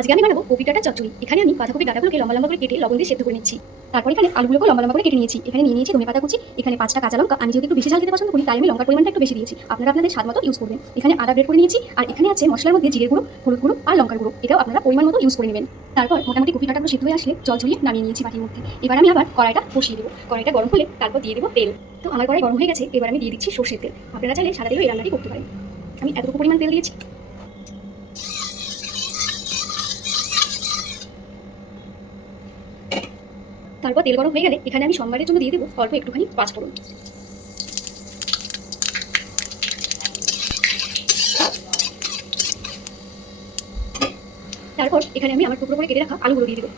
আজকে আমি বানাবো কপি ডাঁটা চচ্চড়ি। এখানে আমি বাঁধাকপির ডাঁটাগুলোকে লম্বা লম্বা করে কেটে লবণ দিয়ে সেদ্ধ করে নিচ্ছি। তারপর এখানে আলুগুলোকে লম্বা লম্বা করে কেটে নিয়েছি। এখানে নিয়ে নিয়েছি ধনেপাতা কুচি, এখানে 5টা কাঁচা লঙ্কা। আমি যেহেতু একটু বেশি ঝাল খেতে পছন্দ করি তাই আমি লঙ্কার পরিমাণটা একটু বেশি দিয়েছি। আপনারা আপনাদের স্বাদ মতো ইউজ করবেন। এখানে আদা গ্রেট করে নিয়েছি, আর এখানে আছে মশলার মধ্যে জিরে গুঁড়ো, হলুদ গুঁড়ো আর লঙ্কার গুঁড়ো। এটাও আপনারা পরিমাণ মতো ইউজ করে নেবেন। তারপর মোটামুটি কপি ডাঁটাগুলো সিদ্ধ হয়ে আসলে জল ঝরিয়ে নামিয়ে নিয়েছি বাটির মধ্যে। এবার আমি আবার কড়াইটা বসিয়ে দেবো। কড়াইটা গরম হলে তারপর দিয়ে দেবো তেল। তো আমার কড়াই গরম হয়ে গেছে, এবার আমি দিয়ে দিচ্ছি সর্ষের তেল। আপনারা চাইলে সাদা তেলেও এই রান্নাটি করতে পারেন। আমি এতটুকু পরিমাণ তেল দিয়েছি। তারপর তেল গরম হয়ে গেলে এখানে আমি সম্বারের জন্য দিয়ে দেবো অল্প একটুখানি পাঁচফোড়ন। তারপর এখানে আমি আমার টুকরো করে কেটে রাখা আলুগুলো দিয়ে দেবো।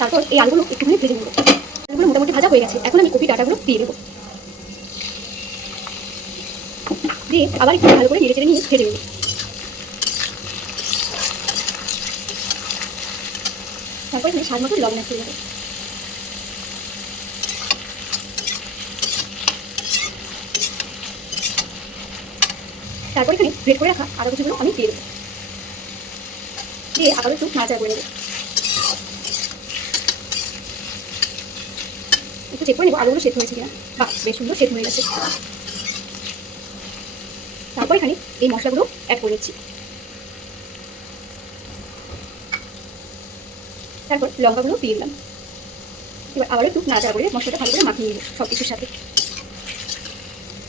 তারপর এই আলুগুলো একটুখানি ভেজে নেবো। আলুগুলো মোটামুটি ভাজা হয়ে গেছে, এখন আমি কপি ডাঁটাগুলো দিয়ে দেবো। দিয়ে আবার একটু ভালো করে নেড়ে চেড়ে নিয়ে ভেজে নেবো। তারপর এখানে স্বাদ মতো লবণ অ্যাড করে দেবো। তারপর এখানে গ্রেট করে রাখা আদা কুচিগুলো আমি দিয়ে দেবো। দিয়ে আবার একটু নাড়াচাড়া করে নেবো। একটু চেক করে নেবো আলুগুলো সেদ্ধ হয়েছে কিনা। বাহ, বেশ সুন্দর সেদ্ধ হয়ে গেছে। তারপর এখানে এই মশলাগুলো অ্যাড করে নিচ্ছি। তারপর লঙ্কাগুলো দিয়ে দিলাম। এবার আবার একটু নাড়াচাড়া করে মশলাটা ভালো করে মাখিয়ে নেবো সব কিছুর সাথে।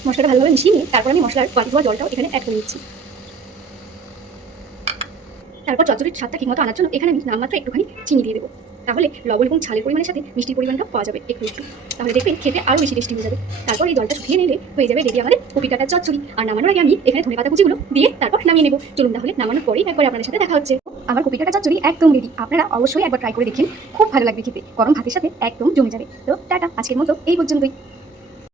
মশলাটা ভালোভাবে মিশিয়ে নিয়ে তারপর আমি মশলার বাটি ধোয়া জলটাও এখানে অ্যাড করে নিচ্ছি। তারপর চচ্চড়ির স্বাদটা ঠিকমতো আনার জন্য এখানে আমি নামমাত্র একটুখানি চিনি দিয়ে দেবো। তাহলে লবণ এবং ঝালের পরিমাণের সাথে মিষ্টির পরিমাণটা পাওয়া যাবে একটু একটু। তাহলে দেখবেন খেতে আরও বেশি টেস্টি হয়ে যাবে। তারপর এই জলটা শুকিয়ে নিলে হয়ে যাবে রেডি আমাদের কপি ডাঁটার চচ্চড়ি। আর নামানোর আগে আমি এখানে ধনেপাতা কুচিগুলো দিয়ে তারপর নামিয়ে নেবো। চলুন তাহলে নামানোর পরেই একবার আপনাদের সাথে দেখা হচ্ছে। আমার কপি ডাঁটা চচ্চড়ি একদম রেডি। আপনারা অবশ্যই একবার ট্রাই করে দেখেন, খুব ভালো লাগবে খেতে। গরম ভাতের সাথে একদম জমে যাবে। তো টাটা, আজকের মতো এই পর্যন্তই।